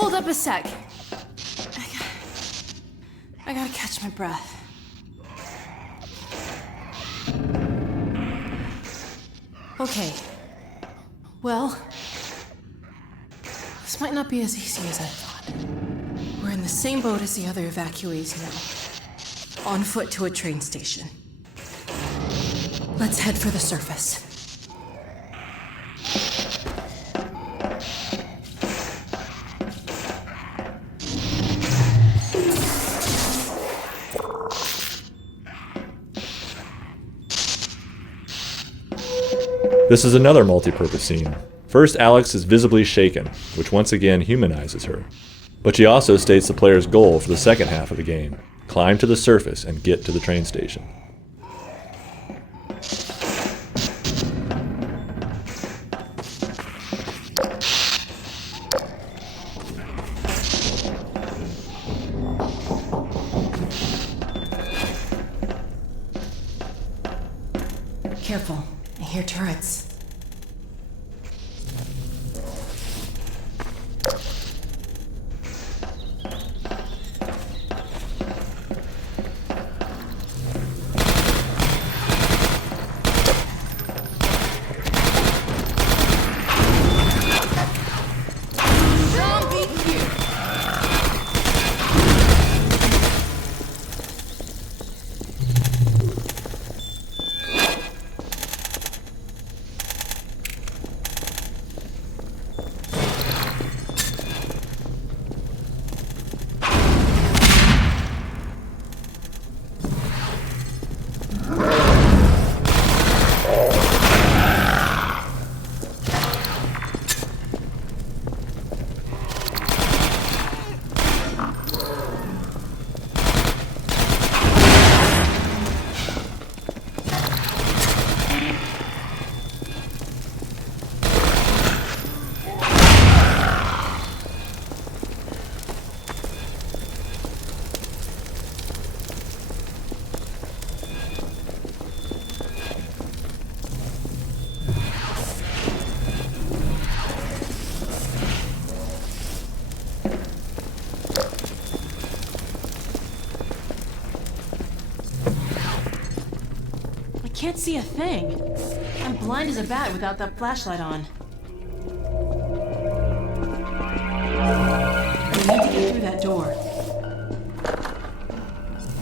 Hold up a sec. I gotta catch my breath. Okay. Well, this might not be as easy as I thought. We're in the same boat as the other evacuees now. On foot to a train station. Let's head for the surface. This is another multi-purpose scene. First, Alex is visibly shaken, which once again humanizes her. But she also states the player's goal for the second half of the game: climb to the surface and get to the train station. Careful, I hear turrets. Can't see a thing. I'm blind as a bat without that flashlight on. We need to get through that door.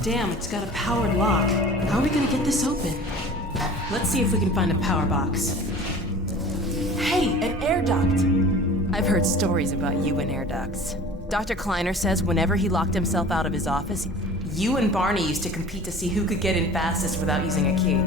Damn, it's got a powered lock. How are we gonna get this open? Let's see if we can find a power box. Hey, an air duct! I've heard stories about you and air ducts. Dr. Kleiner says whenever he locked himself out of his office, you and Barney used to compete to see who could get in fastest without using a key.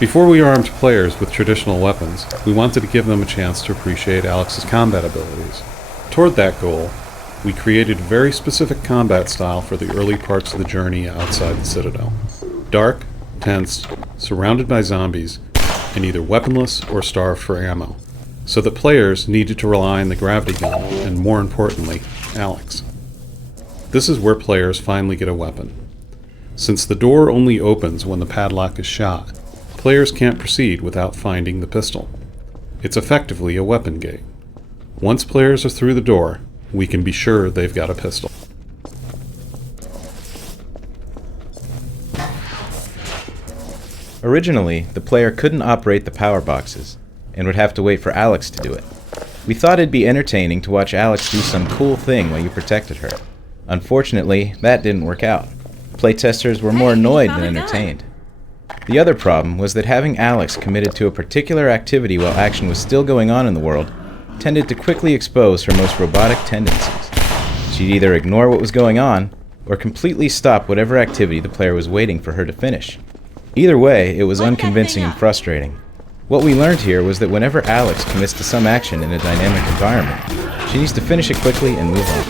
Before we armed players with traditional weapons, we wanted to give them a chance to appreciate Alex's combat abilities. Toward that goal, we created a very specific combat style for the early parts of the journey outside the Citadel. Dark, tense, surrounded by zombies, and either weaponless or starved for ammo, so that players needed to rely on the gravity gun and, more importantly, Alex. This is where players finally get a weapon. Since the door only opens when the padlock is shot, players can't proceed without finding the pistol. It's effectively a weapon gate. Once players are through the door, we can be sure they've got a pistol. Originally, the player couldn't operate the power boxes, and would have to wait for Alex to do it. We thought it'd be entertaining to watch Alex do some cool thing while you protected her. Unfortunately, that didn't work out. Playtesters were more annoyed than entertained. The other problem was that having Alex committed to a particular activity while action was still going on in the world tended to quickly expose her most robotic tendencies. She'd either ignore what was going on, or completely stop whatever activity the player was waiting for her to finish. Either way, it was unconvincing and frustrating. What we learned here was that whenever Alex commits to some action in a dynamic environment, she needs to finish it quickly and move on.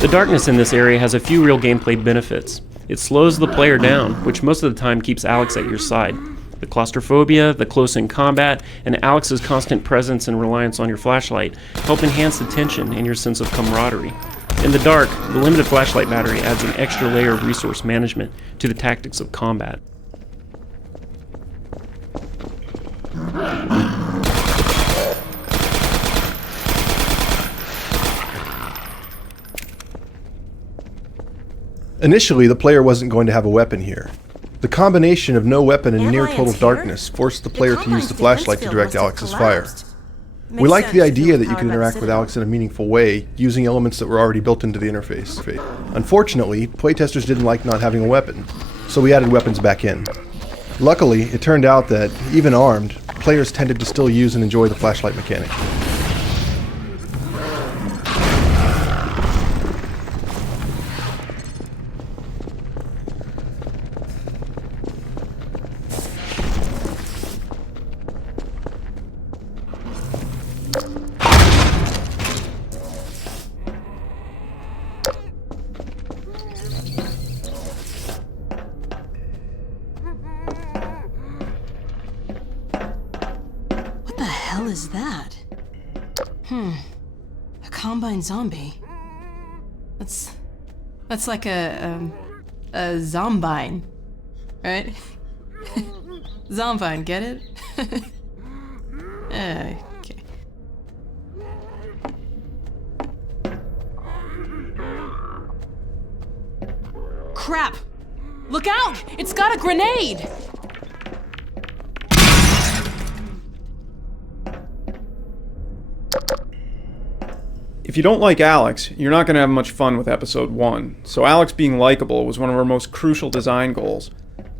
The darkness in this area has a few real gameplay benefits. It slows the player down, which most of the time keeps Alex at your side. The claustrophobia, the close-in combat, and Alex's constant presence and reliance on your flashlight help enhance the tension and your sense of camaraderie. In the dark, the limited flashlight battery adds an extra layer of resource management to the tactics of combat. Initially, the player wasn't going to have a weapon here. The combination of no weapon and near total darkness forced the player to use the flashlight to direct Alex's fire. We liked the idea that you could interact with Alex in a meaningful way, using elements that were already built into the interface. Unfortunately, playtesters didn't like not having a weapon, so we added weapons back in. Luckily, it turned out that, even armed, players tended to still use and enjoy the flashlight mechanic. What the hell is that? A combine zombie. That's like a zombine, right? Zombine, get it? Okay. Crap! Look out! It's got a grenade! If you don't like Alex, you're not going to have much fun with Episode 1, so Alex being likable was one of our most crucial design goals.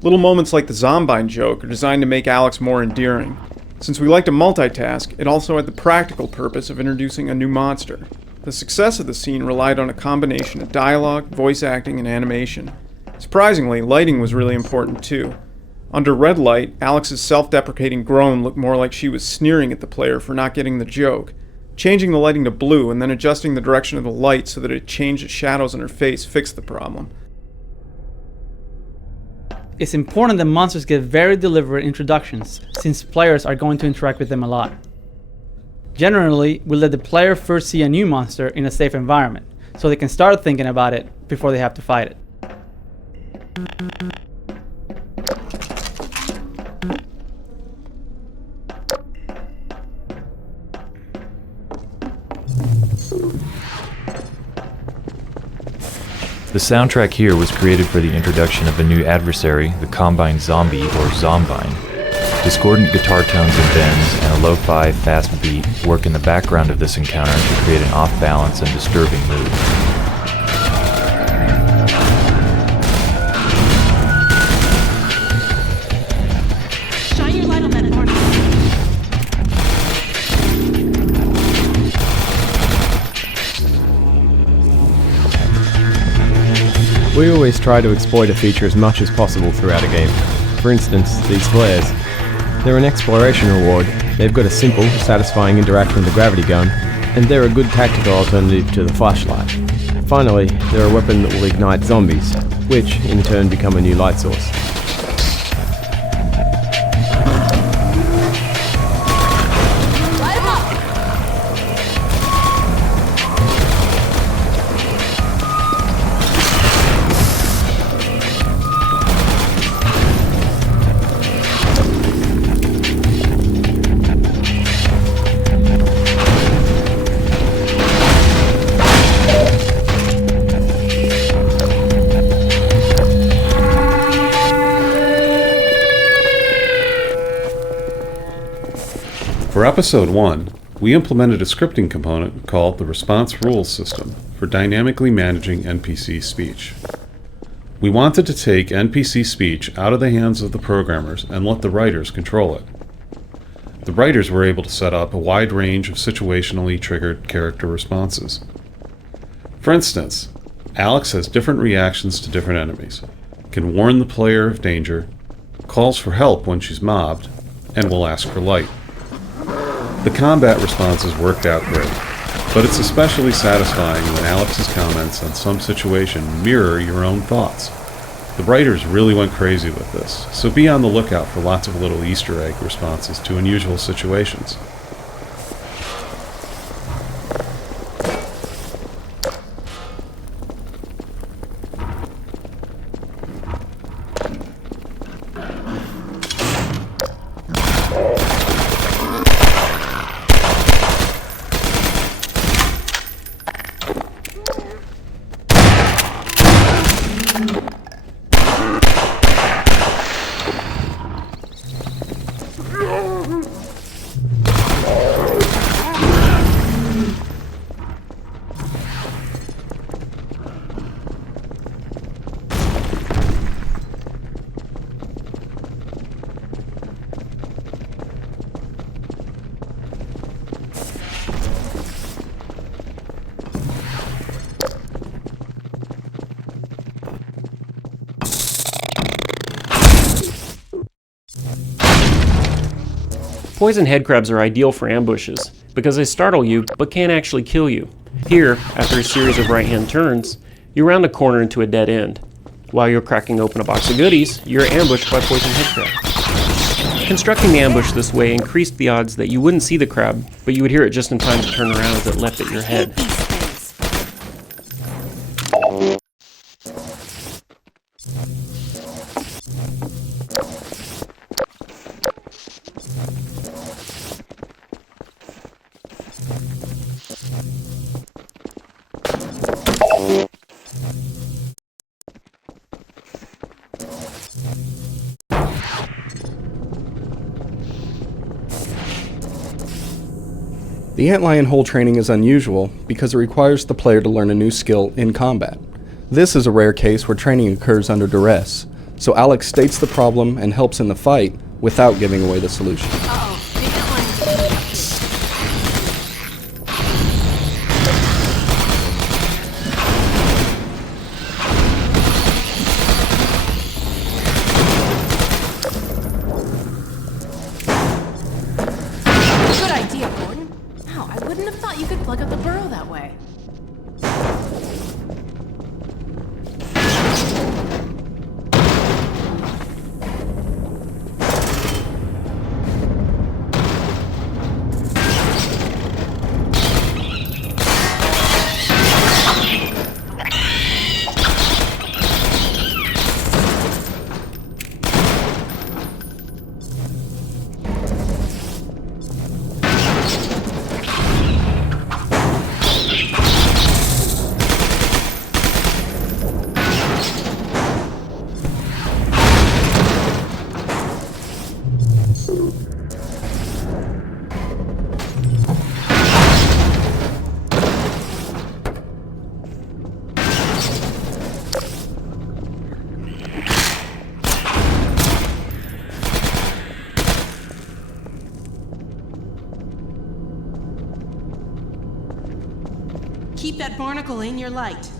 Little moments like the Zombine joke are designed to make Alex more endearing. Since we like to multitask, it also had the practical purpose of introducing a new monster. The success of the scene relied on a combination of dialogue, voice acting, and animation. Surprisingly, lighting was really important too. Under red light, Alex's self-deprecating groan looked more like she was sneering at the player for not getting the joke. Changing the lighting to blue and then adjusting the direction of the light so that it changed the shadows on her face fixed the problem. It's important that monsters get very deliberate introductions, since players are going to interact with them a lot. Generally, we let the player first see a new monster in a safe environment, so they can start thinking about it before they have to fight it. The soundtrack here was created for the introduction of a new adversary, the Combine Zombie, or Zombine. Discordant guitar tones and bends, and a lo-fi, fast beat work in the background of this encounter to create an off-balance and disturbing mood. Shine your light on that barn. We always try to exploit a feature as much as possible throughout a game. For instance, these flares. They're an exploration reward, they've got a simple, satisfying interaction with the gravity gun, and they're a good tactical alternative to the flashlight. Finally, they're a weapon that will ignite zombies, which in turn become a new light source. For Episode 1, we implemented a scripting component called the Response Rules System for dynamically managing NPC speech. We wanted to take NPC speech out of the hands of the programmers and let the writers control it. The writers were able to set up a wide range of situationally triggered character responses. For instance, Alex has different reactions to different enemies, can warn the player of danger, calls for help when she's mobbed, and will ask for light. The combat responses worked out great, but it's especially satisfying when Alex's comments on some situation mirror your own thoughts. The writers really went crazy with this, so be on the lookout for lots of little Easter egg responses to unusual situations. Poison headcrabs are ideal for ambushes, because they startle you but can't actually kill you. Here, after a series of right-hand turns, you round a corner into a dead end. While you're cracking open a box of goodies, you're ambushed by poison headcrab. Constructing the ambush this way increased the odds that you wouldn't see the crab, but you would hear it just in time to turn around as it leapt at your head. The antlion hole training is unusual because it requires the player to learn a new skill in combat. This is a rare case where training occurs under duress, so Alex states the problem and helps in the fight without giving away the solution. Good idea, Gordon. Wow, I wouldn't have thought you could plug up the burrow that way. Keep that barnacle in your light.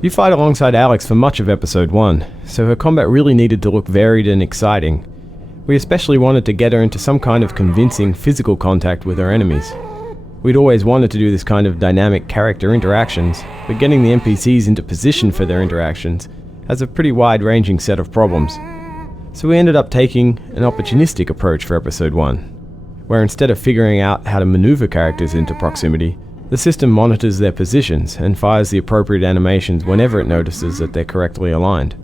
You fight alongside Alex for much of episode 1, so her combat really needed to look varied and exciting. We especially wanted to get her into some kind of convincing physical contact with her enemies. We'd always wanted to do this kind of dynamic character interactions, but getting the NPCs into position for their interactions has a pretty wide-ranging set of problems. So we ended up taking an opportunistic approach for episode 1, where instead of figuring out how to maneuver characters into proximity, the system monitors their positions and fires the appropriate animations whenever it notices that they're correctly aligned.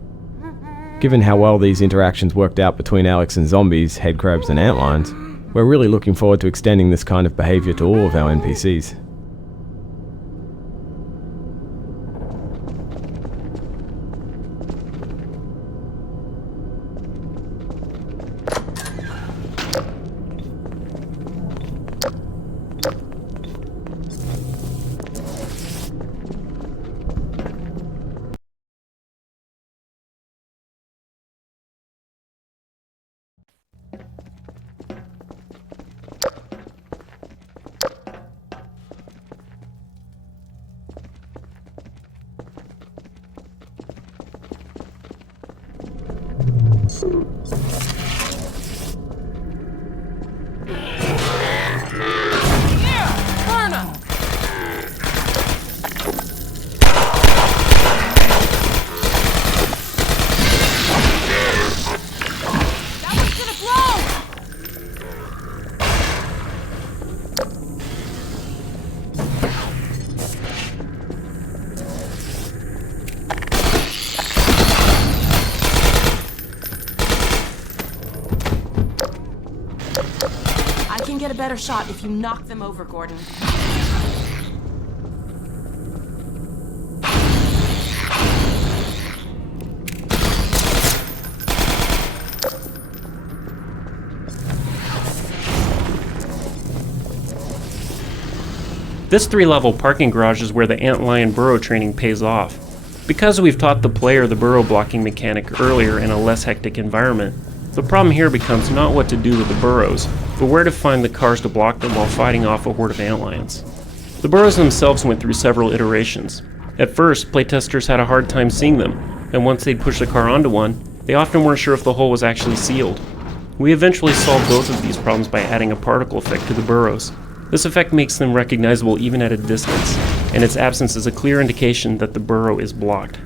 Given how well these interactions worked out between Alex and zombies, headcrabs and antlions, we're really looking forward to extending this kind of behavior to all of our NPCs. I can get a better shot if you knock them over, Gordon. This 3-level parking garage is where the antlion burrow training pays off. Because we've taught the player the burrow blocking mechanic earlier in a less hectic environment, the problem here becomes not what to do with the burrows, but where to find the cars to block them while fighting off a horde of antlions. The burrows themselves went through several iterations. At first, playtesters had a hard time seeing them, and once they'd push the car onto one, they often weren't sure if the hole was actually sealed. We eventually solved both of these problems by adding a particle effect to the burrows. This effect makes them recognizable even at a distance, and its absence is a clear indication that the burrow is blocked.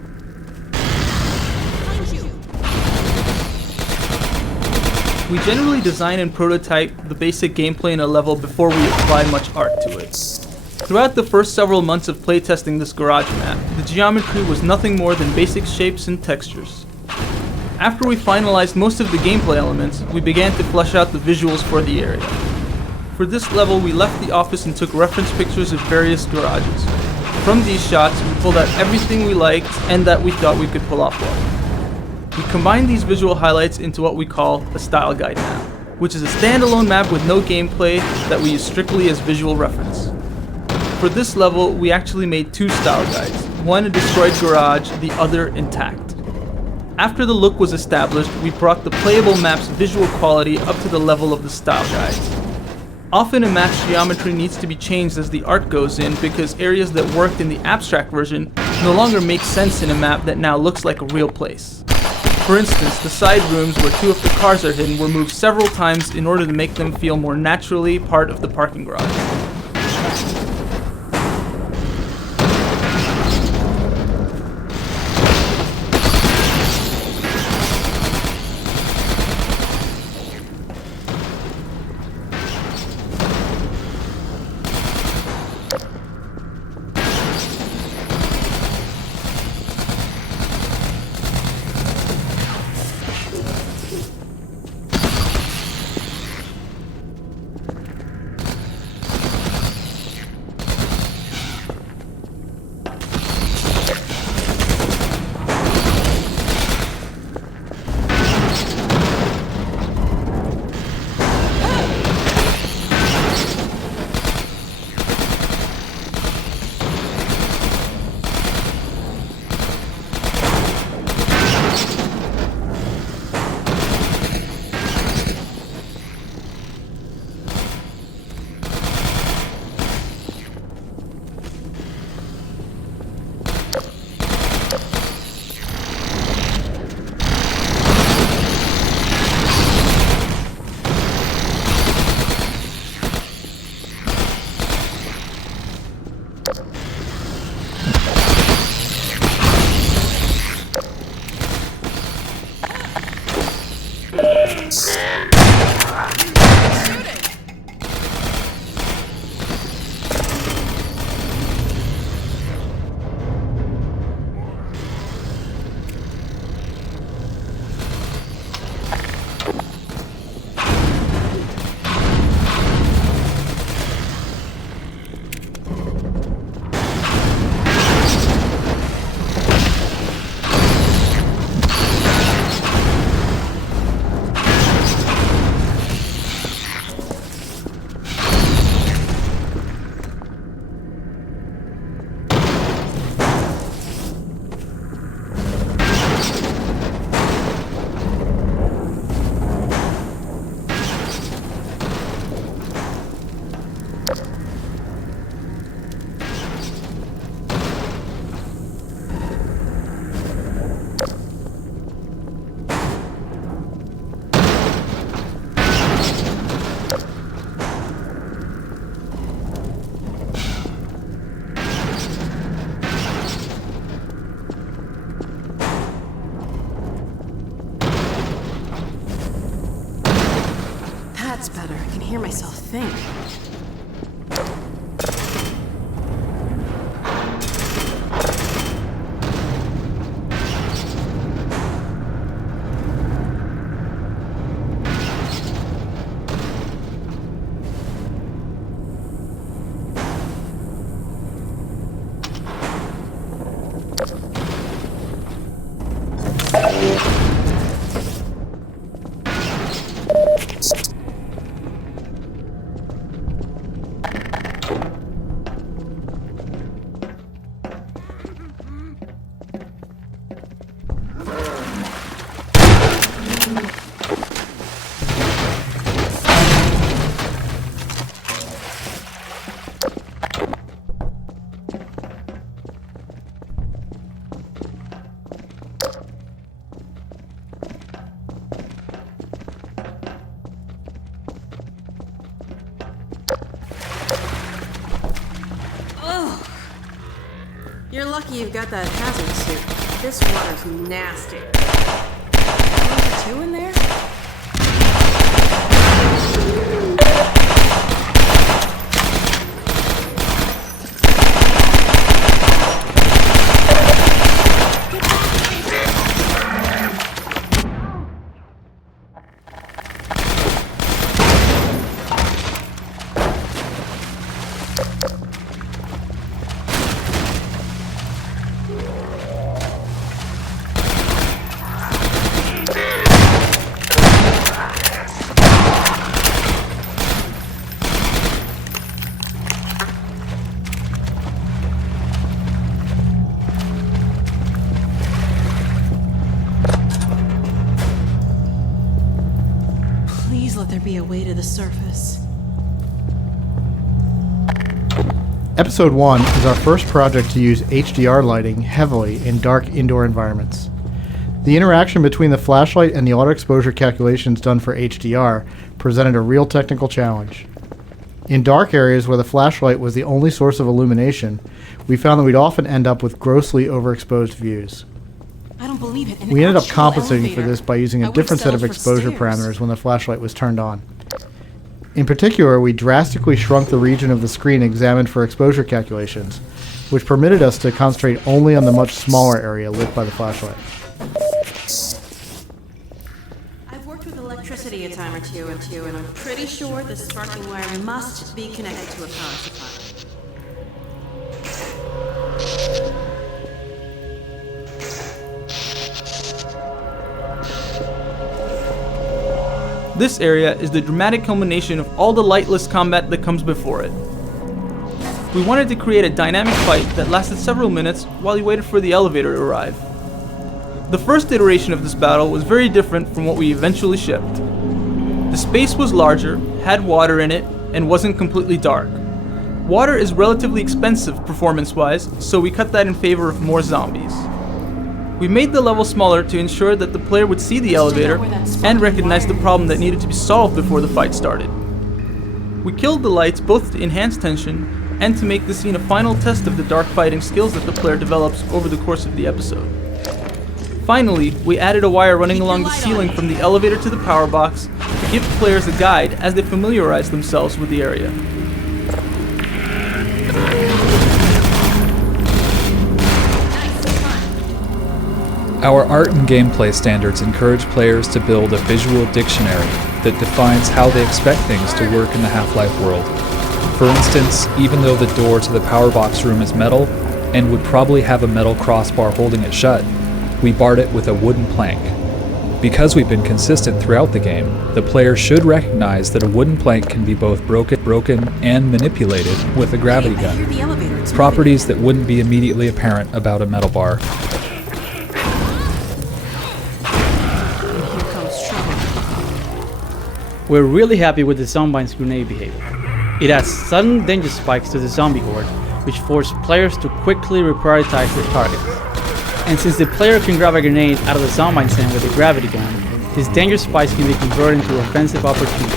We generally design and prototype the basic gameplay in a level before we apply much art to it. Throughout the first several months of playtesting this garage map, the geometry was nothing more than basic shapes and textures. After we finalized most of the gameplay elements, we began to flesh out the visuals for the area. For this level, we left the office and took reference pictures of various garages. From these shots, we pulled out everything we liked and that we thought we could pull off well. We combined these visual highlights into what we call a style guide map, which is a standalone map with no gameplay that we use strictly as visual reference. For this level, we actually made two style guides, one a destroyed garage, the other intact. After the look was established, we brought the playable map's visual quality up to the level of the style guides. Often a map's geometry needs to be changed as the art goes in because areas that worked in the abstract version no longer make sense in a map that now looks like a real place. For instance, the side rooms where two of the cars are hidden were moved several times in order to make them feel more naturally part of the parking garage. That's better. I can hear myself think. You're lucky you've got that hazard suit. This water's nasty. Two in there? Let there be a way to the surface. Episode 1 is our first project to use HDR lighting heavily in dark indoor environments. The interaction between the flashlight and the auto exposure calculations done for HDR presented a real technical challenge. In dark areas where the flashlight was the only source of illumination, we found that we'd often end up with grossly overexposed views. I don't believe it. We ended up compensating for this by using a different set of exposure parameters when the flashlight was turned on. In particular, we drastically shrunk the region of the screen examined for exposure calculations, which permitted us to concentrate only on the much smaller area lit by the flashlight. I've worked with electricity a time or two, and I'm pretty sure the sparking wire must be connected to a power supply. This area is the dramatic culmination of all the lightless combat that comes before it. We wanted to create a dynamic fight that lasted several minutes while you waited for the elevator to arrive. The first iteration of this battle was very different from what we eventually shipped. The space was larger, had water in it, and wasn't completely dark. Water is relatively expensive performance-wise, so we cut that in favor of more zombies. We made the level smaller to ensure that the player would see the elevator and recognize the problem that needed to be solved before the fight started. We killed the lights both to enhance tension and to make the scene a final test of the dark fighting skills that the player develops over the course of the episode. Finally, we added a wire running along the ceiling from the elevator to the power box to give players a guide as they familiarize themselves with the area. Our art and gameplay standards encourage players to build a visual dictionary that defines how they expect things to work in the Half-Life world. For instance, even though the door to the power box room is metal, and would probably have a metal crossbar holding it shut, we barred it with a wooden plank. Because we've been consistent throughout the game, the player should recognize that a wooden plank can be both broken and manipulated with a gravity gun, properties that wouldn't be immediately apparent about a metal bar. We're really happy with the Zombine's grenade behavior. It adds sudden danger spikes to the zombie horde, which force players to quickly reprioritize their targets. And since the player can grab a grenade out of the Zombine's hand with a gravity gun, these danger spikes can be converted into offensive opportunities.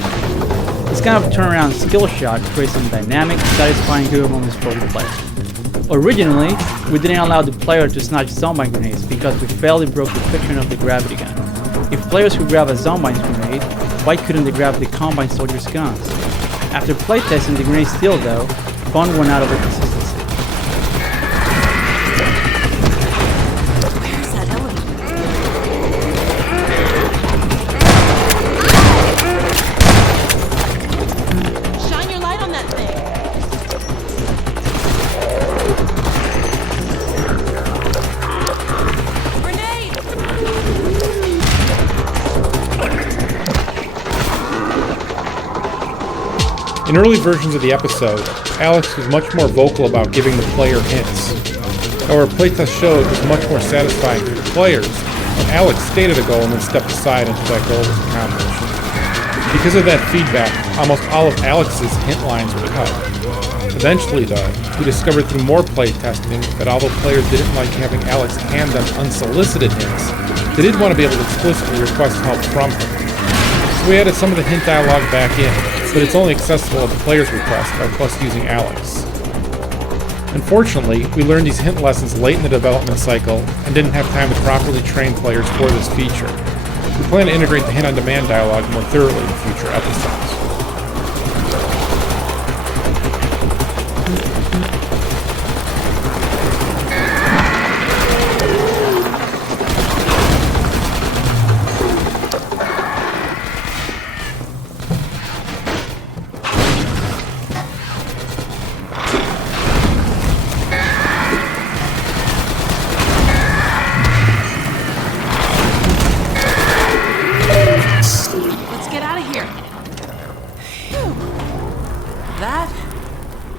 This kind of turnaround skill shot creates some dynamic, satisfying hero moments for the player. Originally, we didn't allow the player to snatch Zombine grenades because we felt it broke the fiction of the gravity gun. If players could grab a Zombine's grenade, why couldn't they grab the Combine soldiers' guns? After playtesting the grenade steal though, fun went out of the consistency. Where's that elevator? Shine your light on that thing. Grenade! In early versions of the episode, Alex was much more vocal about giving the player hints. Our playtest showed was much more satisfying to the players when Alex stated a goal and then stepped aside until that goal was accomplished. Because of that feedback, almost all of Alex's hint lines were cut. Eventually, though, we discovered through more playtesting that although players didn't like having Alex hand them unsolicited hints, they did want to be able to explicitly request help from him. So we added some of the hint dialogue back in, but it's only accessible at the player's request by Plus using Alex. Unfortunately, we learned these hint lessons late in the development cycle and didn't have time to properly train players for this feature. We plan to integrate the hint-on-demand dialogue more thoroughly in future episodes.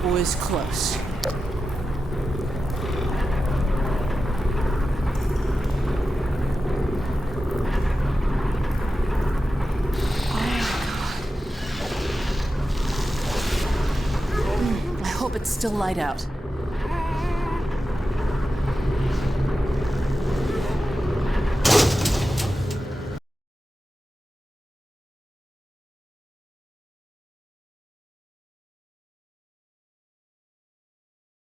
Was close. I hope it's still light out.